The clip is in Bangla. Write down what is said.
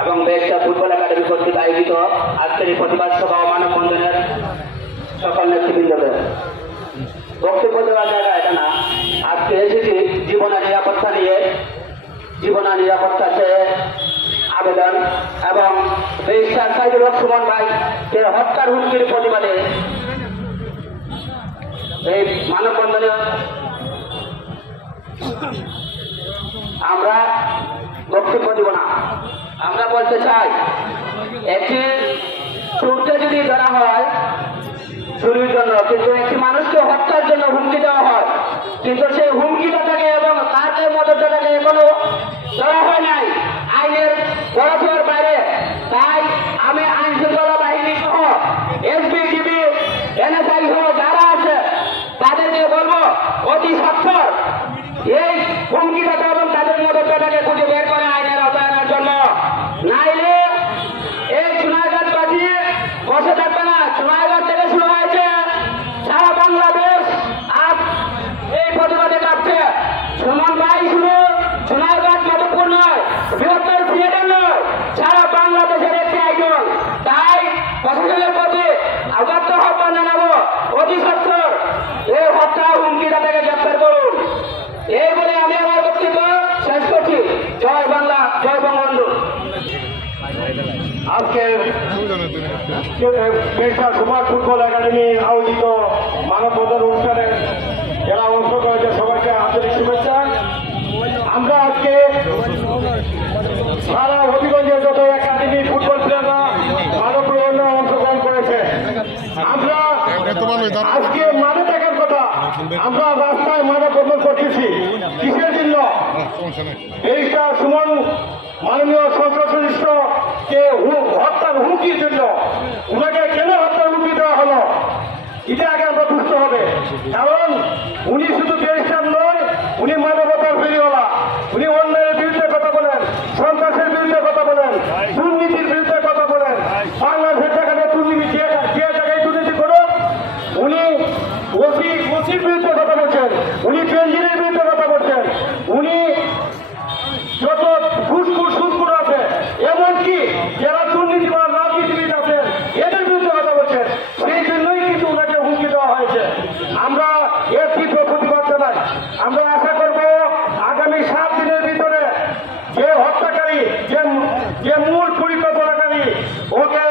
এবং বেশটা ফুটবল একাডেমি কর্তৃক আয়োজিত আজকের এই প্রতিবাদ সভা ও মানববন্ধনের সকল নেতৃবৃন্দদের বক্তব্য দেওয়ার জায়গা এটা না। আজকে এসেছি জীবনের নিরাপত্তা নিয়ে, জীবনের নিরাপত্তা চেয়ে আবেদন এবং ব্যারিস্টার সাইদুর রহমান সুমন ভাই এর হত্যার হুমকির প্রতিবাদে এই মানববন্ধনে আমরা বক্তব্য দিব না। আমরা বলতে চাই, একটি চোরকে যদি ধরা হয় চুরির জন্য, কিন্তু একটি মানুষকে হত্যার জন্য হুমকি দেওয়া হয়, কিন্তু সেই হুমকিটাকে এবং তার যে মদতটাকে এখনো ধরা হয় নাই, আইনের বরাবর বাইরে। তাই আমি আইন শৃঙ্খলা বাহিনী সহ এসবি, ডিবি, এনএসআই সহ যারা আছে তাদেরকে বলবো অতি সত্বর এই হুমকিটাকে এবং তাদের মদতটাকে খুঁজে বের করে আইনের আওতায় আনার জন্য। নাইলে এই চুনাইঘাটবাসী বসে থাকবে না। চুনাইঘাট থেকে শুরু হয়েছে, সারা বাংলাদেশ আজ এই প্রতিবাদে কাঁপছে। সুমন ভাই শুরু চুনাইঘাট মাধবপুর নয়, বৃহত্তর সিলেটের নয়, সারা বাংলাদেশের একটি আইডল। তাই প্রশাসনের প্রতি আঘাত আহ্বান জানাবো অতি সত্বর এই হত্যা হুমকিটা থেকে গ্রেপ্তার করুন। এই বলে আমি আমার বক্তব্য শেষ করছি। জয় বাংলা, জয় বঙ্গবন্ধু। আজকে বেশা কুমার ফুটবল একাডেমি আয়োজিত মানববন্ধন অনুষ্ঠানে যারা অংশ করেছে সবাইকে আন্তরিক শুভেচ্ছা। আমরা আজকে সারা হবিগঞ্জের যত একাডেমি ফুটবল প্লেয়াররা মানববন্ধনে অংশগ্রহণ করেছে। আমরা আজকে মানে দেখার কথা, আমরা রাস্তায় মানববন্ধন করতেছি কিসের জন্য? এইটা সুমন মাননীয় সংসদ সদস্যকে হত্যার হুমকির জন্য। উনাকে কেন হত্যার হুমকি দেওয়া হলো এটা আগে আমরা বুঝতে হবে। কারণ উনি শুধু ব্যারিস্টার নয়, উনি মানবতার ফেরিওয়ালা। উনি অন্যায়ের বিরুদ্ধে কথা বলেন, সন্ত্রাসের বিরুদ্ধে কথা বলেন, দুর্নীতির বিরুদ্ধে কথা বলেন। বাংলাদেশের যেখানে দুর্নীতি, যে জায়গায় দুর্নীতি করো, উনি ওসির বিরুদ্ধে কথা বলছেন, উনি কেন্দ্রের বিরুদ্ধে কথা বলছেন, উনি যত ঘুষখোর সুদখোর আছে, এমনকি যারা দুর্নীতিবাদ রাজনীতিবিদ আছে এদের বিরুদ্ধে কথা বলছেন। সেই জন্যই কিন্তু ওনাকে হুমকি দেওয়া হয়েছে। আমরা এর তীব্র প্রতিবাদ জানাই। আমরা আশা করব আগামী 7 দিনের ভিতরে যে হত্যাকারী, যে মূল পরিকল্পনাকারী, ওকে